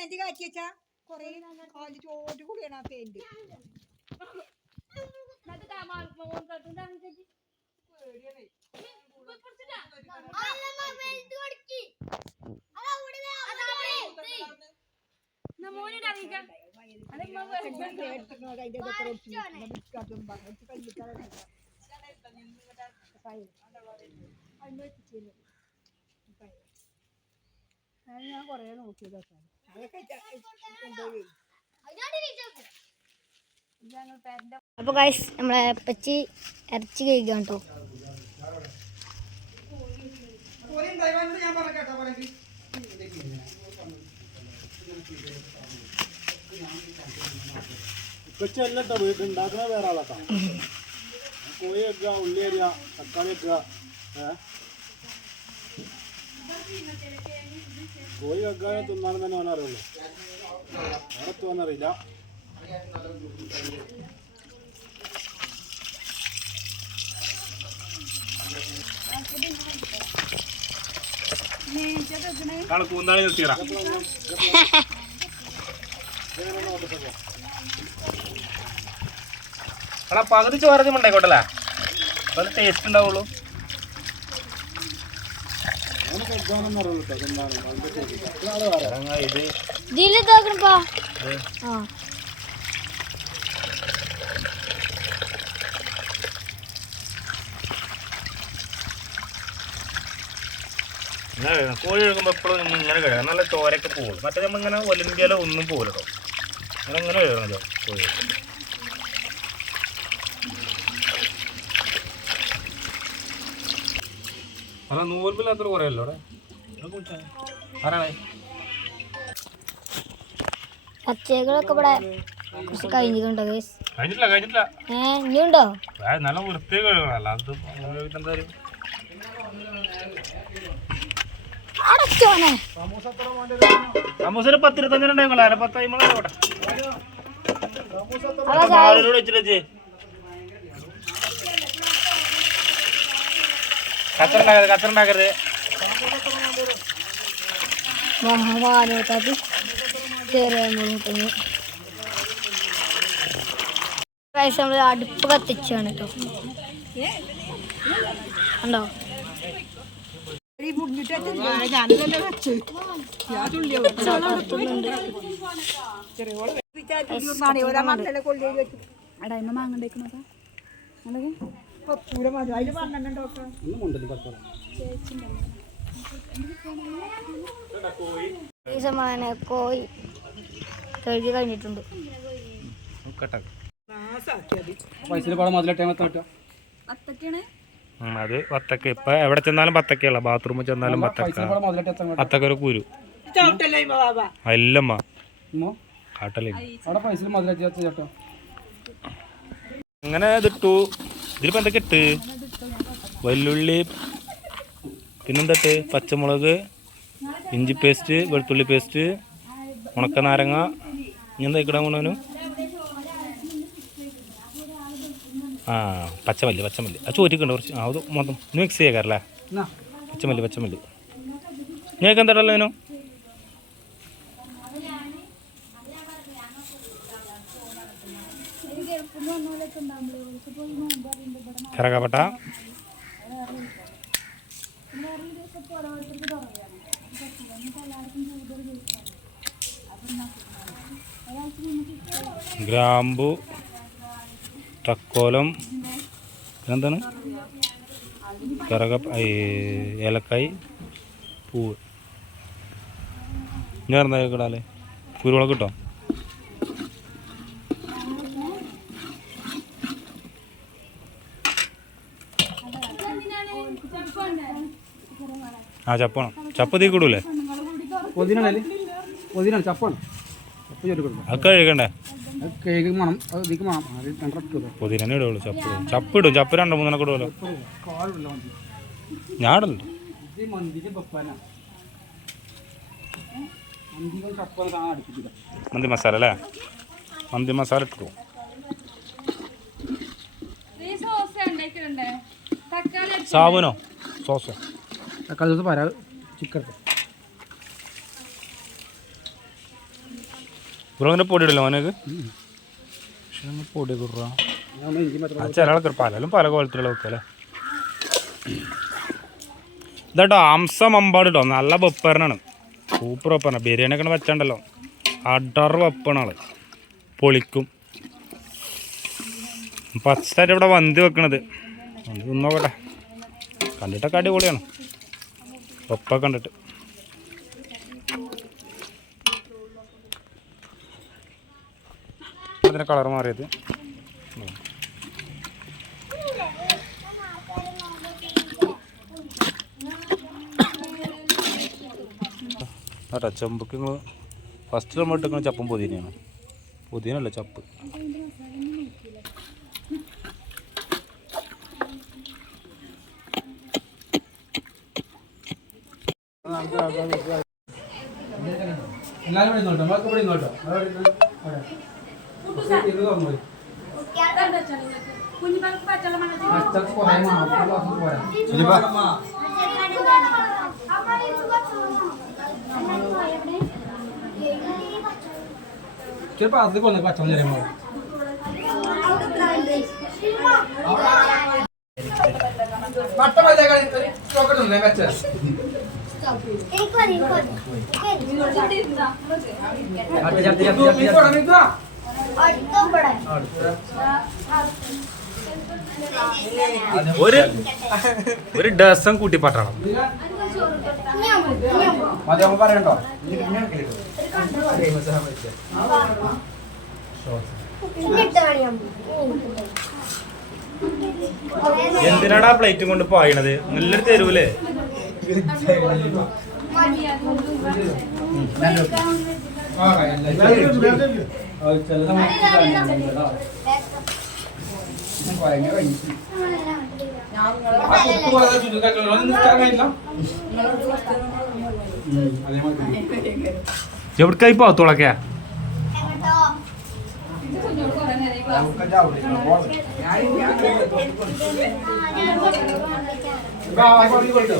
Paint കാറ്റി വെച്ചാ കൊറേ കാലി ചോട്ട് കൂടിയാണ് ആ പേന്റ് ഞാൻ കൊറേ നോക്കിയതൊക്കെ അപ്പോൾ ഗൈസ് നമ്മളെ പച്ചി ഇറച്ചി കഴിക്കാൻ കേട്ടോ കൊച്ചല്ലട്ടോ വീട്ടിൽ ഉണ്ടാക്കുന്ന വേറെ ആളാട്ടോ. കോഴി വെക്കുക ഉള്ളി അരിയ തക്കാളി വെക്കുക ഏ? കോഴി വെക്കാൻ തിന്നാനും തന്നെ അവനറിയുള്ളൂ. വേറെ തോന്നറിയില്ല കൂന്താണി നിർത്തിയറ എടാ പകുതി ചോരതി ഉണ്ടായിക്കോട്ടല്ലേ അപ്പൊ ടേസ്റ്റ് ഉണ്ടാവുള്ളൂ അവനൊക്കെ വെക്കാനൊന്നും അറിയുള്ളൂ കേട്ടോ തിന്നാനും അതിന്റെ ടേസ്റ്റ്. ഇത്ര ആൾ വേറെ അങ്ങ് ഇത് കോഴി എഴുതുമ്പോ എപ്പോഴും ഇങ്ങനെ കഴിയാം. നല്ല ചോരൊക്കെ പോകും. മറ്റേ നമ്മൾ ഇങ്ങനെ ഒലിമ്പിയാലോ ഒന്നും പോകലോ അങ്ങനെ ഇങ്ങനെ കഴുകണല്ലോ കോഴി. അല്ല നൂൽപ്പില്ലാത്തൊരു കുറയല്ലോ അവിടെ? ആരാണേ? പച്ചകളൊക്കെ ഇവിടെ കുറച്ച് കഴിഞ്ഞിട്ടുണ്ടോ ഗൈസ് കഴിഞ്ഞിട്ടില്ല കഴിഞ്ഞിട്ടില്ല. ഏ ഇനിയുണ്ടോ? നല്ല വൃത്തി കഴുകണം അല്ലാതെ എന്താ സമൂസ പത്ത് ഇരുപത്തഞ്ചിന് ഉണ്ടായിക്കോളാം കച്ചറ ഉണ്ടാക്കരുത് കച്ചറ ഉണ്ടാക്കരുത് മഹാവാനോട്ടത് ചെറിയ മുഴുക്കുന്നു പ്രാവശ്യം നമ്മൾ അടുപ്പ് കത്തിച്ചാണ് കേട്ടോ ഉണ്ടോ ഈ മുന്നിട്ട് സമാന കോഴി. കഴുകി കഴിഞ്ഞിട്ടുണ്ട്. അത് വത്തക്ക. ഇപ്പൊ എവിടെ ചെന്നാലും വത്തക്കയുള്ള ബാത്റൂമിൽ ചെന്നാലും പത്തക്ക വത്തക്ക. ഒരു കുരു. അല്ലമ്മ. കാട്ടല്ലേ അങ്ങനെ ഇതിട്ടു. ഇതിലിപ്പോ എന്തൊക്കെ ഇട്ട്? വെല്ലുള്ളി പിന്നെന്തട്ട്? പച്ചമുളക് ഇഞ്ചി പേസ്റ്റ് വെളുത്തുള്ളി പേസ്റ്റ് ഉണക്ക നാരങ്ങ ഇനി എന്താ ഇക്കടാൻ കൊണ്ടു ആ പച്ചമല്ലി പച്ചമല്ലി. ആ ചോറ്റിക്കുണ്ട് കുറച്ച്. ആ അത് മൊത്തം. ഇനി മിക്സ് ചെയ്യാറല്ലേ പച്ചമല്ലി പച്ചമല്ലി. നിങ്ങൾക്ക് എന്താ ഇതിനു? കറകപ്പട്ട ഗ്രാമ്പു തക്കോലം പിന്നെന്താണ്? കറക ഏലക്കായ് പൂവ്. ഞാൻ എന്താ കിടാലേ കുരുമുളക് കിട്ടോ? ആ ചപ്പണം. ചപ്പ് തീ കൂടൂലേ? പൊതിനാണല്ലേ പൊതിനാണ് ചപ്പാണ്. ചപ്പ് കൊടുക്കും. അതൊക്കെ കഴുകണ്ടേ? അത് കേക്ക് മണം അത് ഇതിക്ക് മണം. അത് പുതിനെ ഇടുള്ളൂ ചപ്പ് ചപ്പ് ഇടും ചപ്പ് രണ്ടോ മൂന്നെണ്ണൊക്കെ ഇടുമല്ലോ ചപ്പാൻ സാധനം മന്തി മസാല അല്ലേ? മന്തി മസാല ഇട്ടു സാബുനോ? സോസോ. തക്കാളി ദിവസം പരാ ചിക്കൻ ബ്രോ അങ്ങനെ പൊടി ഇടില്ല മോനക്ക് പക്ഷെ പൊടി കുറ ആ ചില ആൾക്കാർ പലരും പല കോലത്തിലുള്ള വെക്കല്ലേ ഇതാട്ടോ ആംസ മമ്പാട് കേട്ടോ നല്ല വെപ്പറിനാണ് സൂപ്പർ വെപ്പറ ബിരിയാണി ഒക്കെ വെച്ചാണ്ടല്ലോ അടർ വെപ്പണാൾ പൊളിക്കും. ഫസ്റ്റായിട്ട് ഇവിടെ വന്തി വെക്കണത്. വന്തി തിന്നോക്കട്ടെ. കണ്ടിട്ടൊക്കെ അടിപൊളിയാണ്. വെപ്പൊക്കെ കണ്ടിട്ട്. അതിന്റെ കളർ മാറിയത്. കേട്ടോ ചെമ്പക്ക് നിങ്ങൾ ഫസ്റ്റ് നമ്മൾ ഇട്ടിരിക്കുന്ന ചപ്പും പുതിനയാണ്. പുതിനല്ല ചപ്പ്. എല്ലാരും ഇവിടെ നിന്നോട്ടോ നമുക്ക് ഇവിടെ പോരാ ചിലപ്പോൾ അത് കൊന്നു പച്ചം തരുമ്പോൾ പട്ട പഞ്ചായത്ത് ഒരു ചോക്കട്ട് ഉണ്ടല്ലേ വെച്ച ഒരു ഒരു ഡസൻ കൂട്ടി പട്ടണം പറയണ്ടോ? എന്തിനാടാ പ്ലേറ്റും കൊണ്ട് പായണത്? നല്ലൊരു തരൂലേ എവിടേക്കായി പോകത്തോളൊക്കെ കൊടുത്തോ